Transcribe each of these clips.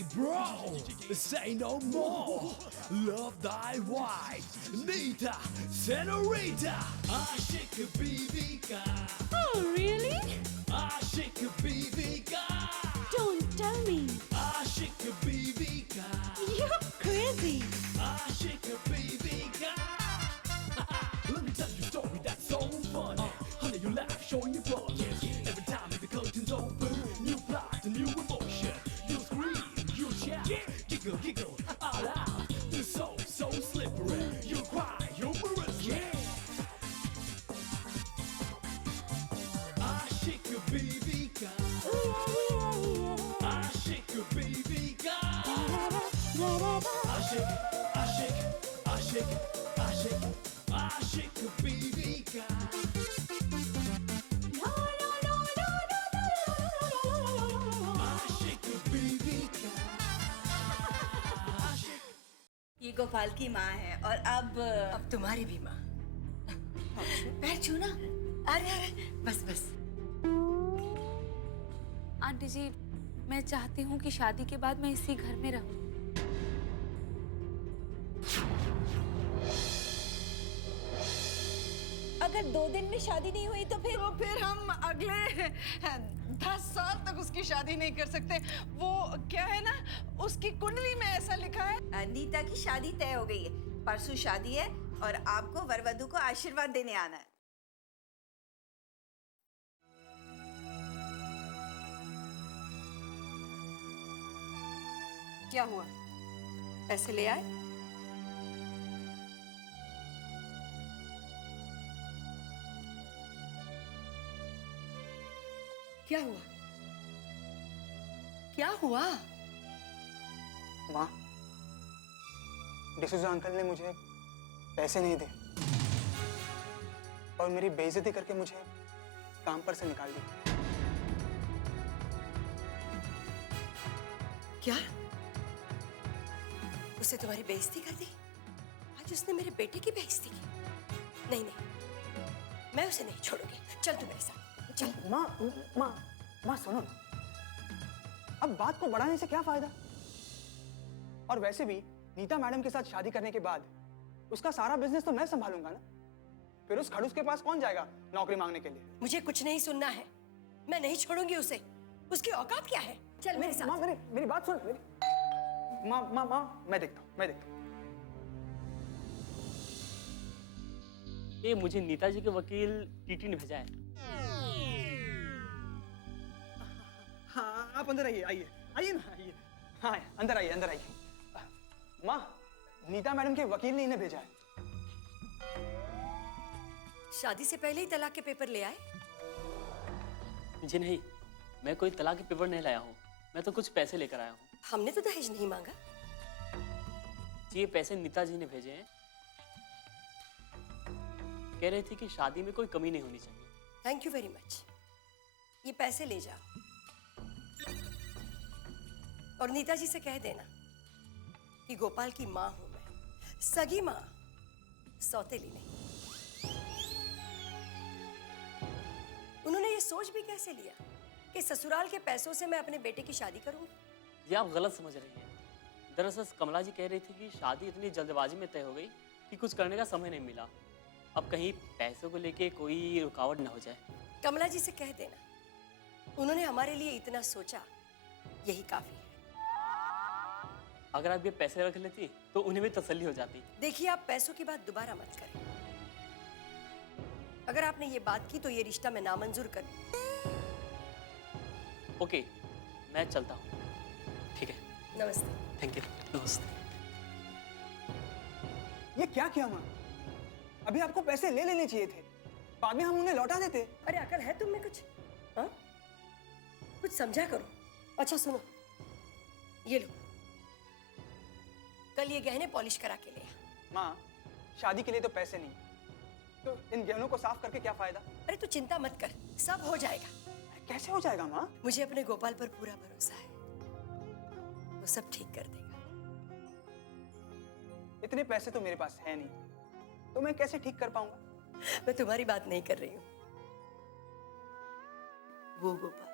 Hey bro, say no more. Love thy wife, Nita, Senorita. Aşık Bibika. Oh, really? Aşık Bibika. Don't tell me. Aşık Bibika. You're crazy. Aşık Bibika. Let me tell you a story that's so funny. Honey, you laugh, showing your body. Every time the curtains open, new plot, a new emotion. You scream, you shout, giggle, giggle, all out. You're so slippery. You cry, you're risky. Aşık Bibika. Aşık Bibika. Aşık, aşık, aşık, aşık, aşık Bibika. Aşık Bibika. Aşık. ये गोपाल की माँ है और अब तुम्हारी भी माँ। पैर छूना। अरे अरे बस बस। आंटी जी, मैं चाहती हूँ कि शादी के बाद मैं इसी घर में रहूं। अगर 2 दिन में शादी नहीं हुई तो फिर हम अगले 10 साल तक उसकी शादी नहीं कर सकते। वो क्या है ना, उसकी कुंडली में ऐसा लिखा है। नीता की शादी तय हो गई है। परसों शादी है और आपको वर वधू को आशीर्वाद देने आना है। क्या हुआ, पैसे ले आए? क्या हुआ, क्या हुआ? माँ, डिसूजा अंकल ने मुझे पैसे नहीं दे और मेरी बेइज्जती करके मुझे काम पर से निकाल दिया। क्या? उसने तुम्हारी बेइज्जती कर दी? आज उसने मेरे बेटे की बेइज्जती की। नहीं नहीं, मैं उसे नहीं छोड़ूंगी। चल तू मेरे साथ चल। माँ सुनो, अब बात को बढ़ाने से क्या फायदा? और वैसे भी नीता मैडम के साथ शादी करने के बाद उसका सारा बिजनेस तो मैं संभालूंगा ना। फिर उस खड़ूस के पास कौन जाएगा नौकरी मांगने के लिए? मुझे कुछ नहीं सुनना है, मैं नहीं छोड़ूंगी उसे। उसकी औकात क्या है? चल मेरे साथ। माँ मेरी बात सुन। माँ मैं देखता हूँ। ये मुझे नीता जी के वकील टीटी ने भेजा है। हाँ, आप अंदर आइए ना, आइए। हाँ, अंदर आइए। माँ, नीता मैडम के वकील ने इन्हें भेजा है। शादी से पहले ही तलाक के पेपर ले आए? जी नहीं, मैं कोई तलाक के पेपर नहीं लाया हूँ। मैं तो कुछ पैसे लेकर आया हूँ। हमने तो दहेज नहीं मांगा। जी, ये पैसे नीता जी ने भेजे हैं। कह रही थी कि शादी में कोई कमी नहीं होनी चाहिए। Thank you very much. ये पैसे ले जाओ और नीता जी से कह देना कि गोपाल की माँ हूं मैं, सगी माँ, सौतेली नहीं। उन्होंने ये सोच भी कैसे लिया कि ससुराल के पैसों से मैं अपने बेटे की शादी करूंगी? ये आप गलत समझ रही हैं। दरअसल कमला जी कह रही थी कि शादी इतनी जल्दबाजी में तय हो गई कि कुछ करने का समय नहीं मिला। अब कहीं पैसों को लेके कोई रुकावट न हो जाए। कमला जी से कह देना, उन्होंने हमारे लिए इतना सोचा, यही काफी है। अगर आप ये पैसे रख लेती तो उन्हें भी तसल्ली हो जाती। देखिए, आप पैसों की बात दोबारा मत करें। अगर आपने ये बात की तो ये रिश्ता मैं नामंजूर कर। ओके, मैं चलता हूँ। ठीक है, नमस्ते। Thank you. नमस्ते। ये क्या किया माँ? अभी आपको पैसे ले लेने चाहिए थे, बाद में हम उन्हें लौटा देते। अरे अकल है तुम में कुछ? हाँ, कुछ समझा करो। अच्छा सुनो, ये लो, कल ये गहने पॉलिश करा के ले आ। माँ, शादी के लिए तो पैसे नहीं, तो इन गहनों को साफ करके क्या फायदा? अरे तू चिंता मत कर, सब हो जाएगा। कैसे हो जाएगा माँ? मुझे अपने गोपाल पर पूरा भरोसा है, वो सब ठीक कर देगा। इतने पैसे तो मेरे पास है नहीं, तो मैं कैसे ठीक कर पाऊंगा? मैं तुम्हारी बात नहीं कर रही हूँ, वो गोपाल।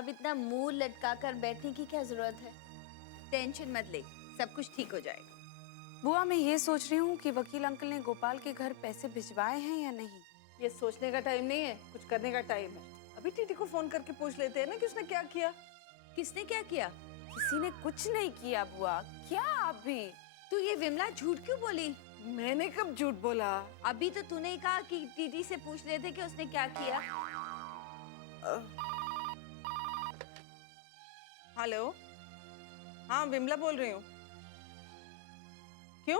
अब इतना मुंह लटका कर बैठने की क्या जरूरत है? टेंशन मत ले, सब कुछ ठीक हो जाएगा। बुआ मैं ये सोच रही हूँ कि वकील अंकल ने गोपाल के घर पैसे भिजवाए हैं या नहीं। ये सोचने का टाइम नहीं है, कुछ करने का टाइम है। अभी टीटी को फोन करके पूछ लेते हैं ना कि उसने क्या किया। किसने क्या किया? किसी ने कुछ नहीं किया बुआ। क्या आप भी? तू ये विमला झूठ क्यों बोली? मैंने कब झूठ बोला? अभी तो तूने ही कहा कि टीटी से पूछ रहे थे कि उसने क्या किया। हेलो, हाँ विमला बोल रही हूँ। क्यों?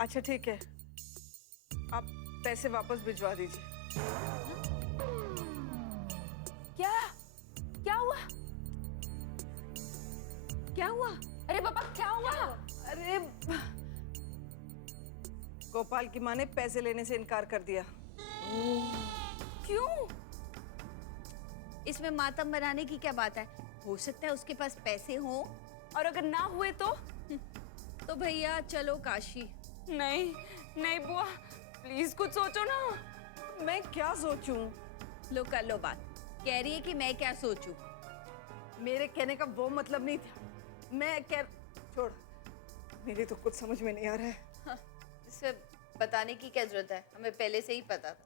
अच्छा ठीक है, आप पैसे वापस भिजवा दीजिए। क्या क्या हुआ? क्या हुआ? अरे पापा क्या हुआ? अरे गोपाल की माँ ने पैसे लेने से इनकार कर दिया। क्यों? इसमें मातम बनाने की क्या बात है? हो सकता है उसके पास पैसे हों। और अगर ना हुए तो भैया चलो काशी। नहीं नहीं बुआ, प्लीज कुछ सोचो ना। मैं क्या सोचूं? लो कर लो बात। कह रही है कि मैं क्या सोचूं। मेरे कहने का वो मतलब नहीं था। मैं कह छोड़, मेरे तो कुछ समझ में नहीं आ रहा है। हाँ, इसे बताने की क्या जरूरत है, हमें पहले से ही पता था।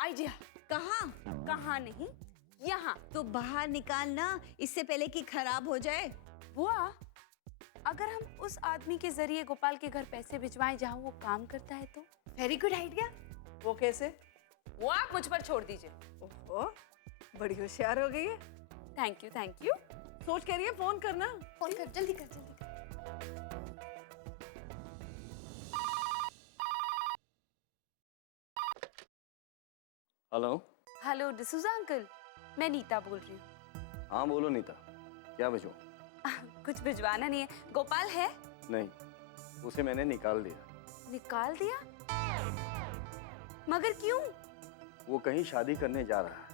आइडिया। कहाँ? कहाँ नहीं, यहाँ। तो बाहर निकालना, इससे पहले कि खराब हो जाए। बुआ अगर हम उस आदमी के जरिए गोपाल के घर पैसे भिजवाएं जहाँ वो काम करता है तो। Very good idea. वो कैसे? वो आप मुझ पर छोड़ दीजिए। ओहो, बड़ी होशियार हो गई है। Thank you thank you. सोच कह रही है, फोन करना। फोन कर, जल्दी कर, जल्दी कर। हेलो। हेलो डिसूजा अंकल, मैं नीता बोल रही हूँ। हाँ बोलो नीता, क्या भिजो? कुछ भिजवाना नहीं है। गोपाल है? नहीं, उसे मैंने निकाल दिया। निकाल दिया? मगर क्यों? वो कहीं शादी करने जा रहा है।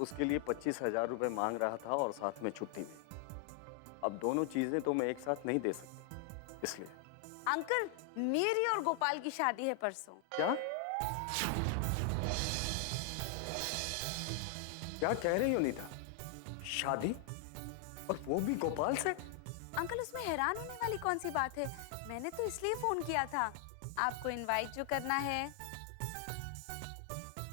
उसके लिए 25,000 रुपए मांग रहा था और साथ में छुट्टी भी। अब दोनों चीजें तो मैं एक साथ नहीं दे सकता, इसलिए। अंकल मेरी और गोपाल की शादी है परसों। क्या क्या कह रही हो नीता? शादी? और वो भी गोपाल से? अंकल उसमें हैरान होने वाली कौन सी बात है? मैंने तो इसलिए फोन किया था, आपको इनवाइट जो करना है।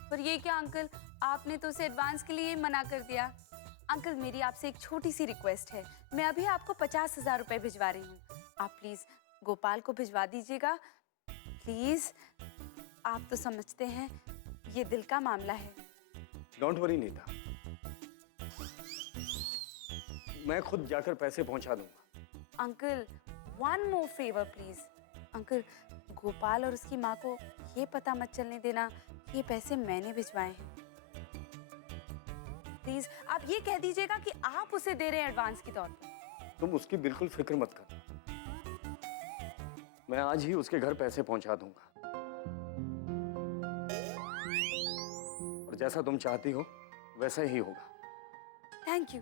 पर ये क्या अंकल, आपने तो उसे एडवांस के लिए ही मना कर दिया। अंकल मेरी आपसे एक छोटी सी रिक्वेस्ट है। मैं अभी आपको 50,000 रुपए भिजवा रही हूँ। आप प्लीज गोपाल को भिजवा दीजिएगा प्लीज। आप तो समझते हैं ये दिल का मामला है। डोंट वरी नीता, मैं खुद जाकर पैसे पहुंचा दूंगा। Uncle one more favour please. Uncle Gopal और उसकी माँ को ये पता मत चलने देना कि ये पैसे मैंने भिजवाए हैं। प्लीज आप ये कह दीजिएगा कि आप उसे दे रहे हैं एडवांस के तौर पर। तुम उसकी बिल्कुल फिक्र मत कर, मैं आज ही उसके घर पैसे पहुंचा दूंगा। और जैसा तुम चाहती हो वैसा ही होगा। Thank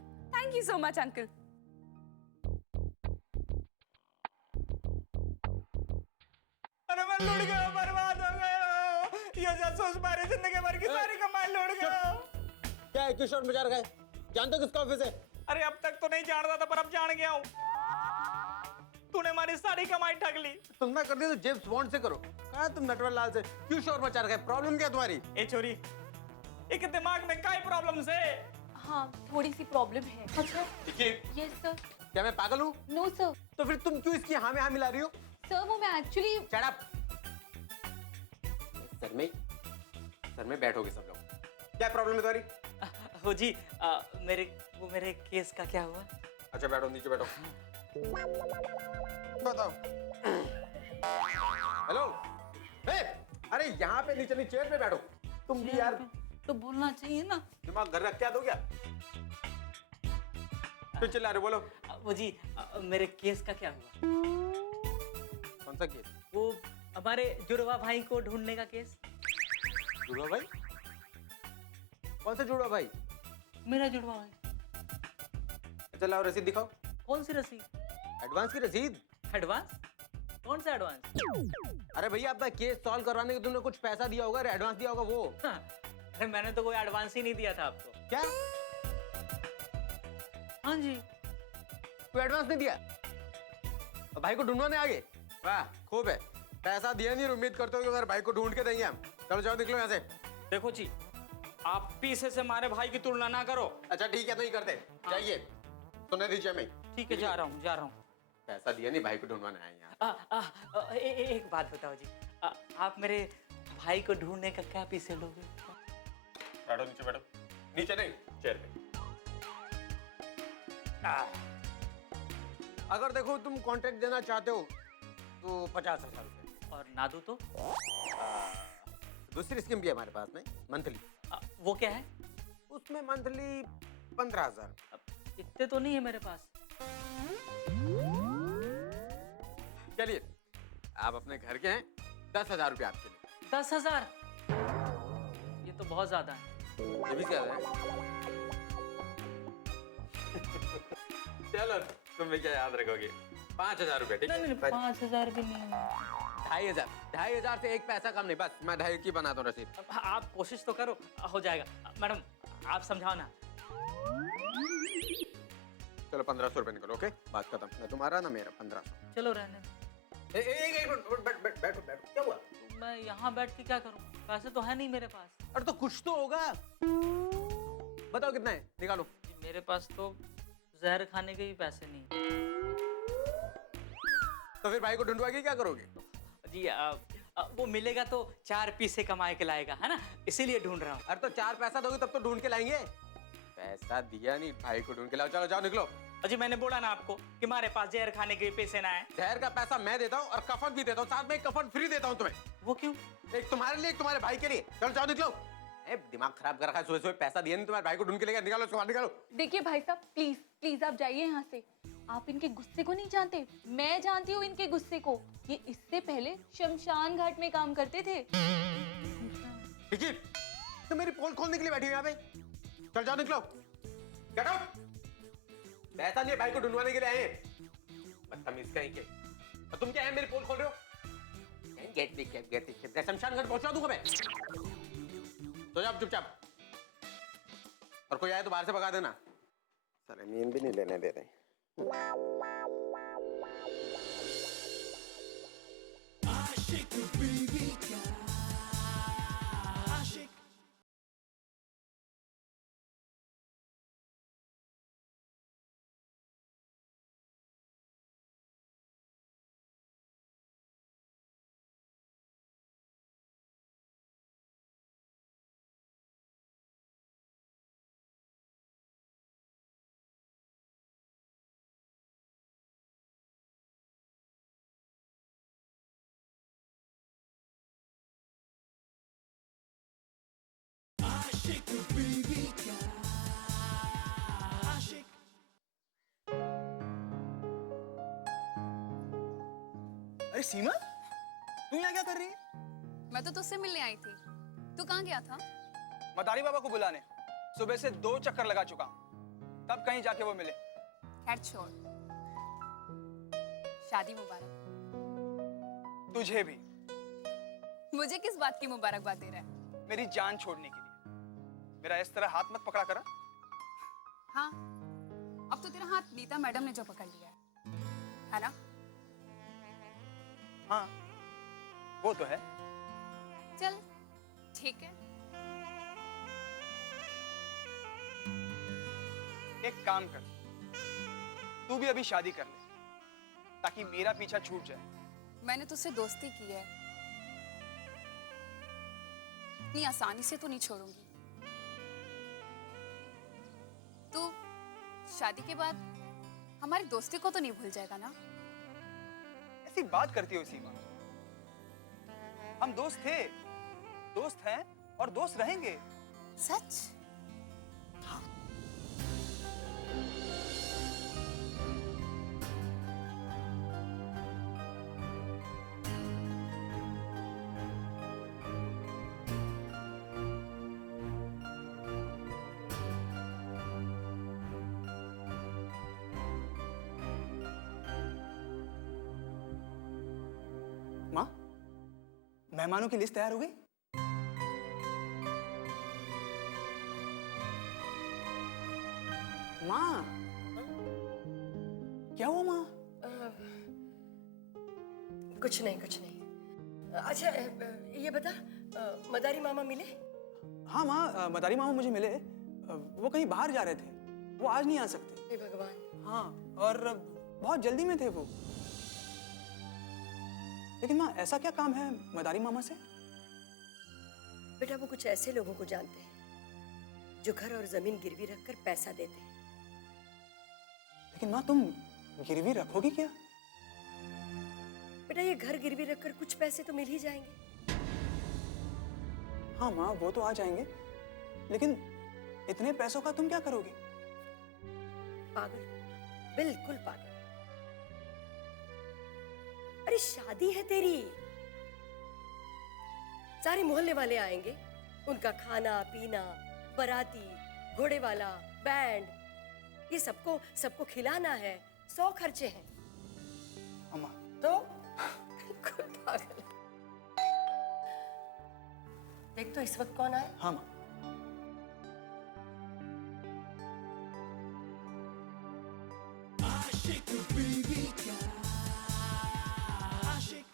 you so much uncle. अरे मैं लुट गया, बर्बाद हो गया। ये जासूस मारी जिंदगी भर की सारी कमाई लुट गया। क्या है किशोर बाजार गए? जानते हो किसका ऑफिस है? अरे अब तक तो नहीं जानता था, पर अब जान गया हूँ। तूने हमारी सारी कमाई ठग ली। तुम ना कर दी तो जेम्स बॉन्ड से करो। कहा तुम नटवर लाल से क्यों शोर मचा रखे? प्रॉब्लम क्या तुम्हारी? ए छोरी, एक दिमाग में काय प्रॉब्लम से? हाँ थोड़ी सी प्रॉब्लम है। अच्छा यस सर। क्या मैं पागल हूँ? No sir. तो फिर तुम क्यों इसकी हाँ में हाँ मिला रही हो? सर वो मैं एक्चुअली। Shut up. सर में बैठोगे सब लोग। क्या प्रॉब्लम है तुम्हारी? वो जी मेरे केस का क्या हुआ? अच्छा बैठो, नीचे बैठो। बताओ। हेलो। अरे यहाँ पे नीचे चेयर पे बैठो। तुम भी यार तो बोलना चाहिए ना। दिमाग घर रख के दो क्या? क्यों चिल्ला रहे, बोलो। वो जी मेरे केस का क्या हुआ? कौन सा केस? वो हमारे जुड़वा भाई को ढूंढने का केस। जुड़वा भाई? कौन सा जुड़वा भाई? मेरा जुड़वा भाई। चल आओ, रसीद दिखाओ। कौन सी रसीद? एडवांस की रसीद। एडवांस? कौन सा एडवांस? अरे भैया आपका केस सॉल्व करवाने के तुमने कुछ पैसा दिया होगा, एडवांस दिया होगा वो। अरे मैंने तो कोई एडवांस ही नहीं दिया था आपको। क्या? हाँ जी। कोई एडवांस नहीं दिया? और भाई को ढूंढवाने आगे? वाह खूब है। पैसा दिया नहीं, उम्मीद करते हो कि अगर भाई को ढूंढ के देंगे हम। चलो जाओ निकलो यहाँ से। देखो जी, आप पीछे से हमारे भाई की तुलना ना करो। अच्छा ठीक है, नहीं करते, जाइए। सुनने दीजिए मैं। ठीक है, जा रहा हूँ। पैसा दिया नहीं, भाई को ढूंढवाने आए यहाँ। एक बात बताओ जी, आप मेरे भाई को ढूंढने का क्या पैसे लोगे? बैठो नीचे, बैठो। नीचे नहीं, चेयर पे। अगर देखो तुम कॉन्ट्रैक्ट देना चाहते हो तो 50,000 रुपए। और ना दूं तो? दूसरी स्कीम भी है हमारे पास में, मंथली। वो क्या है? उसमें मंथली 15,000। इतने तो नहीं है मेरे पास। चलिए, आप अपने घर के हैं, 10,000 रुपए आपके लिए। 10,000? ये तो बहुत ज्यादा है। ये भी ज्यादा है। चलो तुम भी क्या याद रखोगे, 5,000 रुपए, ठीक है? नहीं, 5,000 भी नहीं है। 2,500 से एक पैसा कम नहीं, बस मैं 2,500 की बनाता हूँ रसीद। आप कोशिश तो करो, हो जाएगा। मैडम आप समझाओ ना। चलो 1,500 रुपए निकलो, ओके? बात खत्म। ना तुम्हारा ना मेरा, 1,500। चलो रहने दो। एक मिनट, बैठो। क्या हुआ? मैं यहाँ बैठ के क्या करूँ? पैसे तो है नहीं मेरे पास। अरे तो कुछ तो होगा, बताओ कितना है, निकालो। मेरे पास तो जहर खाने के भी पैसे नहीं। तो फिर भाई को ढूंढवा के क्या करोगे? जी वो मिलेगा तो 4 पैसे कमाए के लाएगा, है ना? इसीलिए ढूंढ रहा हूँ। अरे तो 4 पैसा दोगे तब तो ढूंढ के लाएंगे। पैसा दिया नहीं, भाई को ढूंढ के लाओ। चलो जाओ निकलो। अजी मैंने बोला ना आपको कि हमारे पास जहर खाने के भी पैसे ना है। जहर का पैसा मैं देता हूँ और कफन भी देता हूँ, साथ में एक कफन फ्री देता हूँ तुम्हें। वो क्यों? एक तुम्हारे लिए, एक तुम्हारे भाई के लिए। चलो जाओ निकलो। दिमाग खराब कर रखा है, सुबह सुबह पैसा दिया नहीं, तुम्हारे भाई को ढूंढ के लेकर निकालो, उसको बाहर निकालो। देखिए भाई साहब, प्लीज आप जाइए यहाँ से। आप इनके गुस्से को नहीं जानते, मैं जानती हूँ इनके गुस्से को। ये इससे पहले शमशान घाट में काम करते थे। देखिए, तो मेरी पोल खोलने के लिए बैठी हो यहाँ पे। चल जाओ निकलो, गेट आउट। पैसा नहीं, भाई को ढूंढवाने के लिए आए हैं। बदतमीज कहीं के। और तुम क्या है, मेरी पोल खोल रहे हो? गेट शमशान घाट पहुंचा दूंगा मैं। तो जाओ चुपचाप, और कोई आए तो बाहर से भगा देना। साले नींद भी नहीं लेने दे रहे। आशिक बीवी का आशिक। आशिक बीवी का आशिक। अरे सीमा, तू यहाँ क्या कर रही है? मैं तो तुझसे मिलने आई थी। तू कहाँ गया था? मदारी बाबा को बुलाने। सुबह से 2 चक्कर लगा चुका हूँ, तब कहीं जाके वो मिले। खैर छोड़, शादी मुबारक। तुझे भी। मुझे किस बात की मुबारकबाद दे रहा है? मेरी जान छोड़ने के लिए। मेरा इस तरह हाथ मत पकड़ा करा। हाँ, अब तो तेरा हाथ नीता मैडम ने जो पकड़ लिया है ना? हाँ, वो तो है। चल ठीक है। एक काम कर, तू भी अभी शादी कर ले, ताकि मेरा पीछा छूट जाए। मैंने तुझसे दोस्ती की है, इतनी आसानी से तो नहीं छोड़ूंगी। तू शादी के बाद हमारी दोस्ती को तो नहीं भूल जाएगा ना? ऐसी बात करती हो सीमा? हम दोस्त थे, दोस्त हैं और दोस्त रहेंगे। सच? माँ, मेहमानों की लिस्ट तैयार हो गई? माँ, क्या हुआ माँ? कुछ नहीं कुछ नहीं। अच्छा ये बता, मदारी मामा मिले? हाँ माँ, मदारी मामा मुझे मिले। वो कहीं बाहर जा रहे थे, वो आज नहीं आ सकते। हे भगवान। हाँ, और बहुत जल्दी में थे वो। लेकिन माँ, ऐसा क्या काम है मदारी मामा से? बेटा वो कुछ ऐसे लोगों को जानते हैं जो घर और जमीन गिरवी रखकर पैसा देते हैं। लेकिन माँ, तुम गिरवी रखोगी क्या? बेटा ये घर गिरवी रखकर कुछ पैसे तो मिल ही जाएंगे। हाँ माँ, वो तो आ जाएंगे, लेकिन इतने पैसों का तुम क्या करोगी? पागल, बिल्कुल पागल। अरे शादी है तेरी, सारे मोहल्ले वाले आएंगे, उनका खाना पीना, बाराती, घोड़े वाला, बैंड, ये सबको सबको खिलाना है, 100 खर्चे हैं। अम्मा, तो बिल्कुल पागल। देख तो इस वक्त कौन आए? हाँ माँ। आशिक बीवी का आशिक।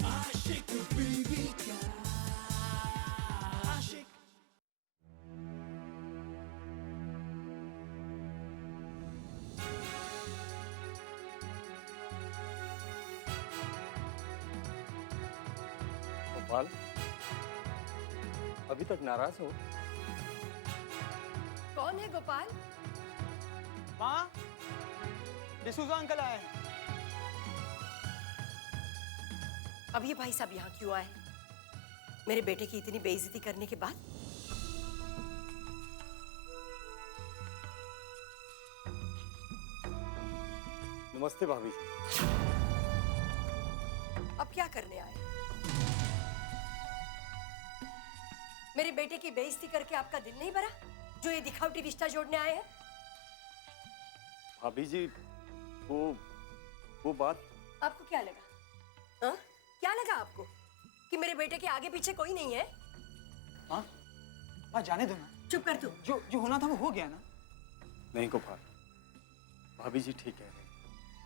आशिक बीवी का आशिक। गोपाल, अभी तक नाराज हो? कौन है गोपाल? माँ, डिसूजा अंकल आए हैं। अब ये भाई साहब यहाँ क्यों आए? मेरे बेटे की इतनी बेइज्जती करने के बाद? नमस्ते भाभी जी। अब क्या करने आए? मेरे बेटे की बेइज्जती करके आपका दिल नहीं भरा जो ये दिखावटी रिश्ता जोड़ने आए हैं? भाभी जी, वो बात। आपको क्या लगा? हाँ? क्या लगा आपको कि मेरे बेटे के आगे पीछे कोई नहीं है? माँ, माँ जाने दो ना। चुप कर तू। जो जो होना था वो हो गया ना। नहीं गोपाल, भाभी जी ठीक कह रहे हैं,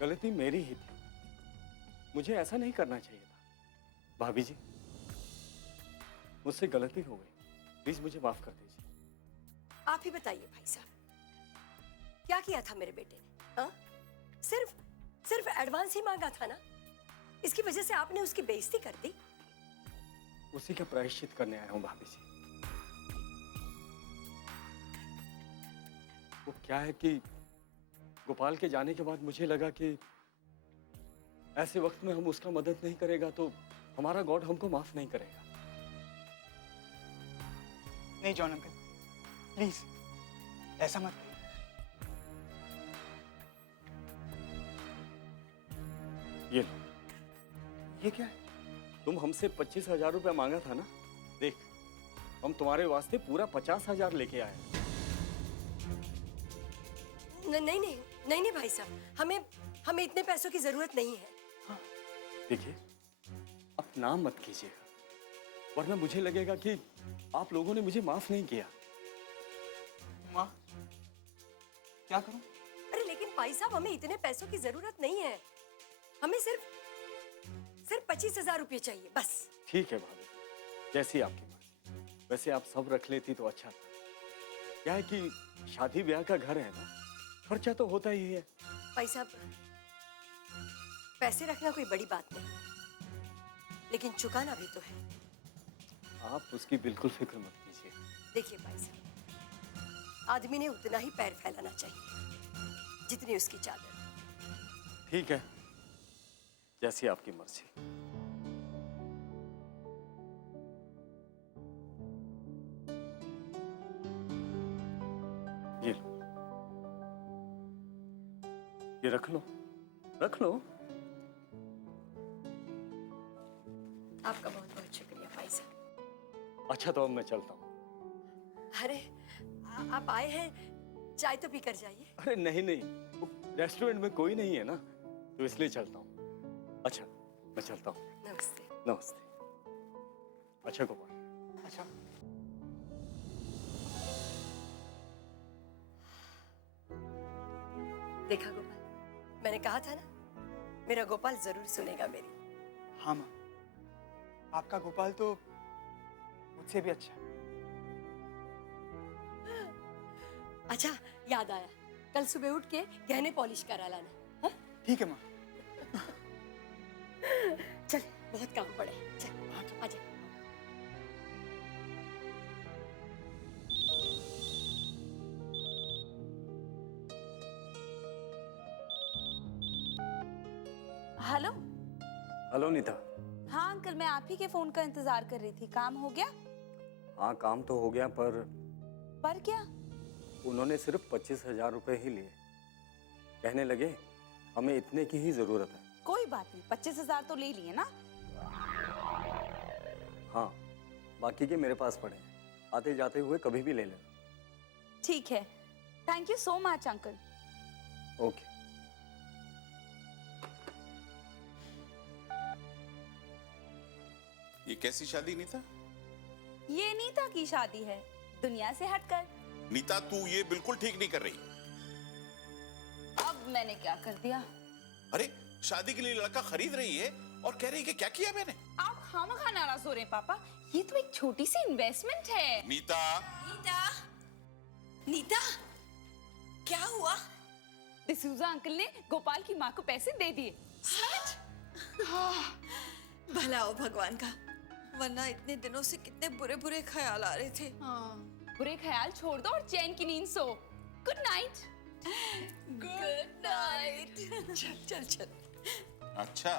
गलती मेरी ही थी, मुझे ऐसा नहीं करना चाहिए था। भाभी जी, मुझसे गलती हो गई, प्लीज मुझे माफ कर दीजिए। आप ही बताइए भाई साहब, क्या किया था मेरे बेटे ने? हाँ? सिर्फ एडवांस ही मांगा था ना, इसकी वजह से आपने उसकी बेइज्जती कर दी। उसी का प्रायश्चित करने आया हूँ भाभी जी। वो क्या है कि गोपाल के जाने के बाद मुझे लगा कि ऐसे वक्त में हम उसका मदद नहीं करेगा तो हमारा गॉड हमको माफ नहीं करेगा। नहीं जॉन अंकल, प्लीज ऐसा मत करिए। ये लो। ये क्या है? तुम हमसे 25,000 रुपया मांगा था ना, देख हम तुम्हारे वास्ते पूरा 50,000 लेके आए। नहीं भाई साहब, हमें इतने पैसों की जरूरत नहीं है। देखिए, अब नाम मत कीजिएगा, वरना मुझे लगेगा कि आप लोगों ने मुझे माफ नहीं किया। माँ, क्या करूं? अरे लेकिन भाई साहब, हमें इतने पैसों की जरूरत नहीं है, हमें सिर्फ 25,000 रुपये चाहिए बस। ठीक है भाभी, जैसी आपकी मर्जी। वैसे आप सब रख लेती तो अच्छा था। क्या है कि शादी ब्याह का घर है ना, खर्चा तो होता ही है। भाई साहब, पैसे रखना कोई बड़ी बात नहीं, लेकिन चुकाना भी तो है। आप उसकी बिल्कुल फिक्र मत कीजिए। देखिए भाई साहब, आदमी ने उतना ही पैर फैलाना चाहिए जितनी उसकी चादर। ठीक है, जैसी आपकी मर्जी। ये रख लो, रख लो। आपका बहुत बहुत शुक्रिया भाई साहब। अच्छा तो अब मैं चलता हूँ। अरे आप आए हैं, चाय तो पी कर जाइए। अरे नहीं नहीं, वो रेस्टोरेंट में कोई नहीं है ना, तो इसलिए चलता हूँ। अच्छा मैं चलता हूँ। नमस्ते। नमस्ते। अच्छा गोपाल। अच्छा, देखा गोपाल, मैंने कहा था ना, मेरा गोपाल जरूर सुनेगा मेरी। हाँ माँ, आपका गोपाल तो मुझसे भी अच्छा है। अच्छा याद आया, कल सुबह उठ के गहने पॉलिश करा लाना। हाँ? ठीक है माँ। चल, बहुत काम पड़ा है, चल आजा। हेलो। हेलो नीता। हाँ अंकल, मैं आप ही के फोन का इंतजार कर रही थी। काम हो गया? हाँ काम तो हो गया, पर क्या? उन्होंने सिर्फ 25,000 रुपए ही लिए। कहने लगे हमें इतने की ही जरूरत है। कोई बात नहीं, 25,000 तो ले लिए ना। हाँ, बाकी के मेरे पास पड़े हैं, आते जाते हुए कभी भी ले लेना। ठीक है, thank you so much uncle. Okay. ये कैसी शादी नीता? ये नीता की शादी है, दुनिया से हटकर। नीता तू ये बिल्कुल ठीक नहीं कर रही। अब मैंने क्या कर दिया? अरे शादी के लिए लड़का खरीद रही है और कह रही है कि क्या किया मैंने। आप खामखा नाराज हो रहे हैं पापा, ये तो एक छोटी सी इन्वेस्टमेंट है। नीता, नीता, नीता, क्या हुआ? डिसूजा अंकल ने गोपाल की माँ को पैसे दे दिए। भला हो भगवान का, वरना इतने दिनों से कितने बुरे बुरे ख्याल आ रहे थे। बुरे ख्याल छोड़ दो और चैन की नींद सो। Good night. Good night. चल चल चल। अच्छा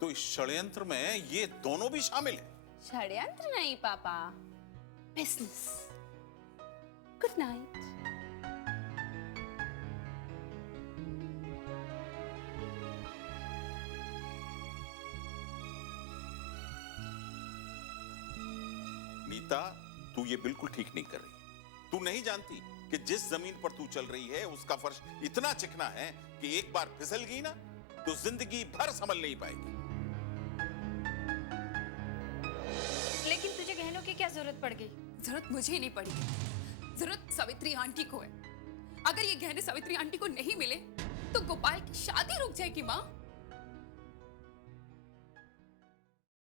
तो इस षड्यंत्र में ये दोनों भी शामिल हैं। षड्यंत्र नहीं पापा, बिजनेस। Good night. नीता तू ये बिल्कुल ठीक नहीं कर रही। तू नहीं जानती कि जिस जमीन पर तू चल रही है उसका फर्श इतना चिकना है कि एक बार फिसल गई ना तो जिंदगी भर संभल नहीं पाएगी। लेकिन तुझे गहनों की क्या जरूरत पड़ गई? जरूरत मुझे ही नहीं पड़ी, जरूरत सावित्री आंटी को है। अगर ये गहने सावित्री आंटी को नहीं मिले तो गोपाल की शादी रुक जाएगी माँ।